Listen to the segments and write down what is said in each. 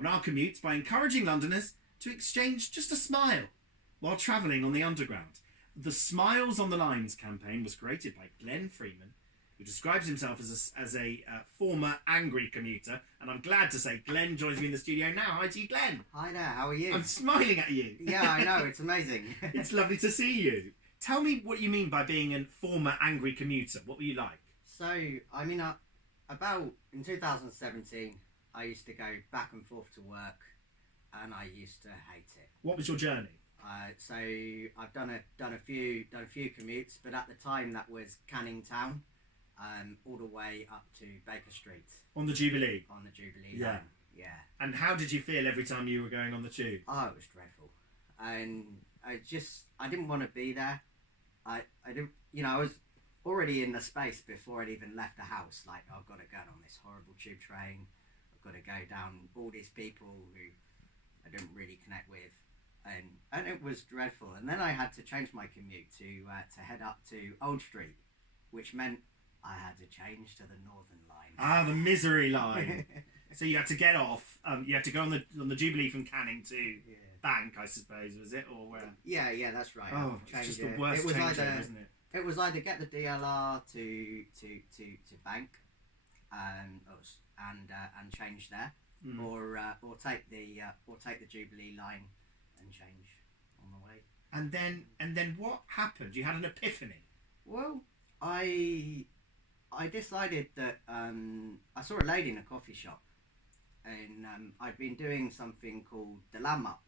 on our commutes by encouraging Londoners to exchange just a smile while travelling on the Underground. The Smiles on the Lines campaign was created by Glen Freeman, who describes himself as a former angry commuter. And I'm glad to say Glenn joins me in the studio now. Hi to you, Glenn. Hi there, how are you? I'm smiling at you. Yeah, I know, it's amazing. It's lovely to see you. Tell me what you mean by being a former angry commuter. What were you like? So, I mean, about in 2017, I used to go back and forth to work, and I used to hate it. What was your journey? So I've done a few commutes, but at the time that was Canning Town, all the way up to Baker Street. On the Jubilee? On the Jubilee Yeah. line, yeah. And how did you feel every time you were going on the tube? Oh, it was dreadful. And I didn't want to be there. I didn't, I was already in the space before I'd even left the house. Like, I've got to get on this horrible tube train. I've got to go down all these people who I didn't really connect with. And it was dreadful. And then I had to change my commute to head up to Old Street, which meant I had to change to the Northern Line. Ah, the misery line. So you had to get off. You had to go on the Jubilee from Canning to Bank, I suppose, was it, or where? Yeah, that's right. Oh, it's just the worst changeover, isn't it? It was either get the DLR to Bank, and change there, or take the Jubilee line and change on the way. And then what happened? You had an epiphany. Well, I decided that I saw a lady in a coffee shop, and I'd been doing something called the landmark,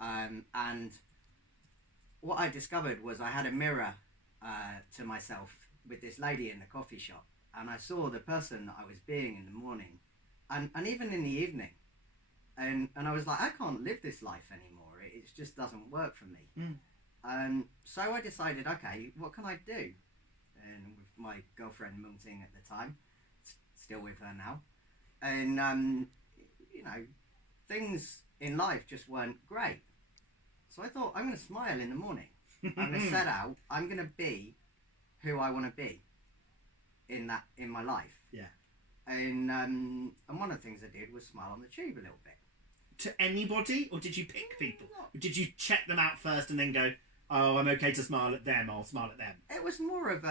and what I discovered was I had a mirror to myself with this lady in the coffee shop, and I saw the person that I was being in the morning, and even in the evening, and I was like, I can't live this life anymore. It just doesn't work for me. So I decided, okay, what can I do? And with my girlfriend Munting at the time, still with her now, and things in life just weren't great. So I thought, I'm going to smile in the morning. I'm going to set out. I'm going to be who I want to be in my life. Yeah. And one of the things I did was smile on the tube a little bit. To anybody, or did you pick people? Or did you check them out first and then go, oh, I'm okay to smile at them, I'll smile at them? It was more of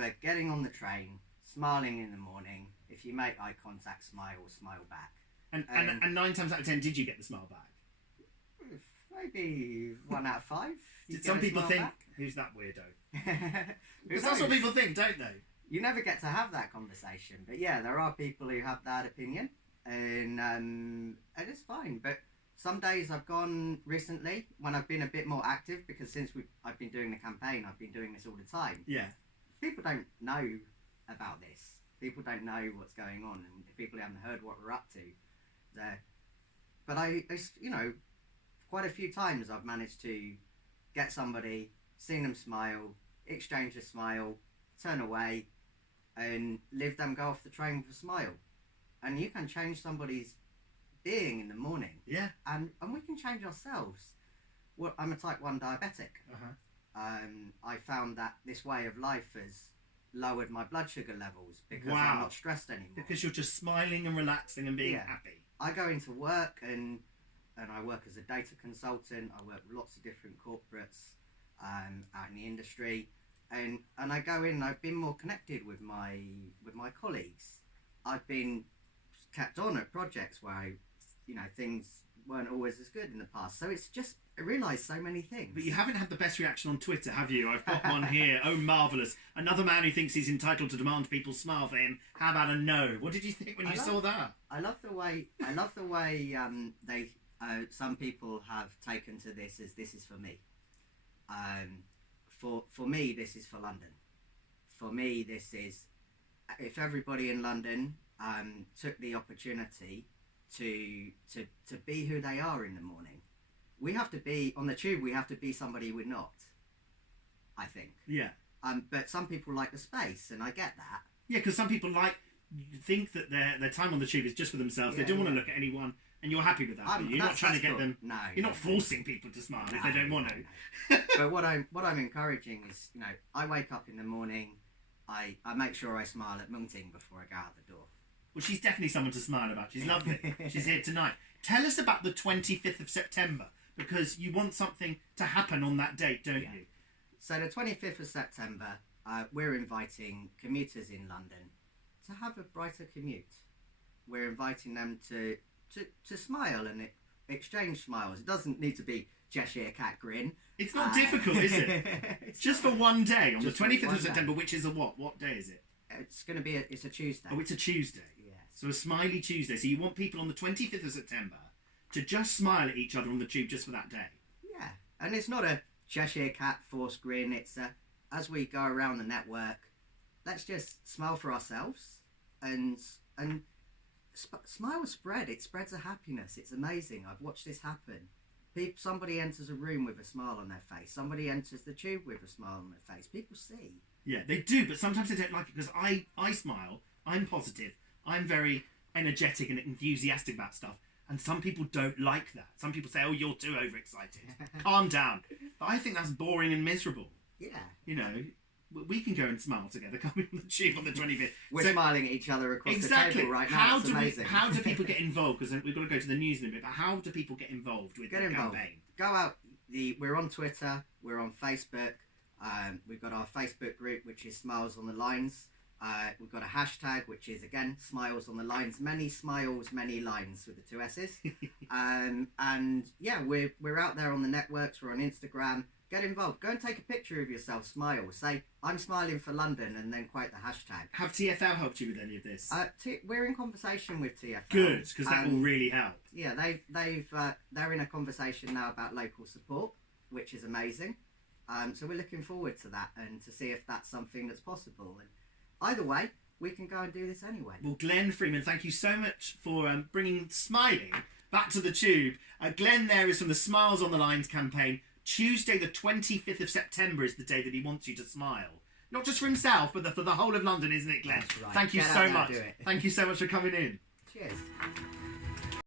a getting on the train, smiling in the morning. If you make eye contact, smile back. And 9 times out of 10, did you get the smile back? Maybe 1 out of 5. Did some people think, who's that weirdo? Because that's what people think, don't they? You never get to have that conversation. But yeah, there are people who have that opinion, and it's fine. But some days I've gone recently when I've been a bit more active, because since I've been doing the campaign, I've been doing this all the time. Yeah. People don't know about this. People don't know what's going on, and people haven't heard what we're up to. But I quite a few times I've managed to get somebody, seen them smile, exchange a smile, turn away, and leave them go off the train with a smile. And you can change somebody's being in the morning. Yeah. And we can change ourselves. Well, I'm a type 1 diabetic. I found that this way of life has lowered my blood sugar levels because I'm not stressed anymore. Because you're just smiling and relaxing and being happy. I go into work and I work as a data consultant. I work with lots of different corporates out in the industry, and I go in. I've been more connected with my colleagues. I've been kept on at projects where things weren't always as good in the past. So it's just, I realised so many things. But you haven't had the best reaction on Twitter, have you? I've got one here. Oh, marvellous. Another man who thinks he's entitled to demand people smile for him. How about a no? What did you think when you saw that? I love the way they some people have taken to this as this is for me. For me, this is for London. For me, this is, if everybody in London took the opportunity to be who they are in the morning. We have to be, on the tube, we have to be somebody we're not, I think. Yeah. But some people like the space, and I get that. Yeah, because some people think that their time on the tube is just for themselves. They don't want to look at anyone, and you're happy with that. You're not trying to get them. No, you're not forcing people to smile if they don't want to. But what I'm encouraging is, I wake up in the morning, I make sure I smile at Munting before I go out the door. Well, she's definitely someone to smile about. She's lovely. She's here tonight. Tell us about the 25th of September, because you want something to happen on that date, don't you? So the 25th of September, we're inviting commuters in London to have a brighter commute. We're inviting them to smile and exchange smiles. It doesn't need to be Cheshire Cat grin. It's not difficult, is it? It's just for one day, on the 25th of September, day. which is a what? What day is it? It's going to be it's a Tuesday. Oh, it's a Tuesday. Yes. So a smiley Tuesday. So you want people on the 25th of September to just smile at each other on the tube just for that day. Yeah. And it's not a Cheshire Cat forced grin. It's as we go around the network, let's just smile for ourselves and smile spread. It spreads a happiness. It's amazing. I've watched this happen. Somebody enters a room with a smile on their face. Somebody enters the tube with a smile on their face. People see. Yeah, they do, but sometimes they don't like it, because I smile, I'm positive, I'm very energetic and enthusiastic about stuff, and some people don't like that. Some people say, oh, you're too overexcited. Calm down. But I think that's boring and miserable. Yeah. You know, we can go and smile together, can't we, on the tube on the 25th? We're smiling at each other across the table right now. It's amazing. How do people get involved? Because we've got to go to the news in a bit, but how do people get involved with the campaign? Go out. We're on Twitter. We're on Facebook. We've got our Facebook group, which is Smiles on the Lines. We've got a hashtag, which is, again, Smiles on the Lines. Many smiles, many lines with the 2 S's. And yeah, we're out there on the networks. We're on Instagram. Get involved. Go and take a picture of yourself. Smile. Say, I'm smiling for London, and then quote the hashtag. Have TfL helped you with any of this? We're in conversation with TfL. Good, because that will really help. Yeah, they're in a conversation now about local support, which is amazing. So we're looking forward to that and to see if that's something that's possible. And either way, we can go and do this anyway. Well, Glen Freeman, thank you so much for bringing smiling back to the tube. Glen there is from the Smiles on the Lines campaign. Tuesday the 25th of September is the day that he wants you to smile. Not just for himself, but for the whole of London, isn't it, Glen? That's right. Thank you Get so out there, much. do it. Thank you so much for coming in. Cheers.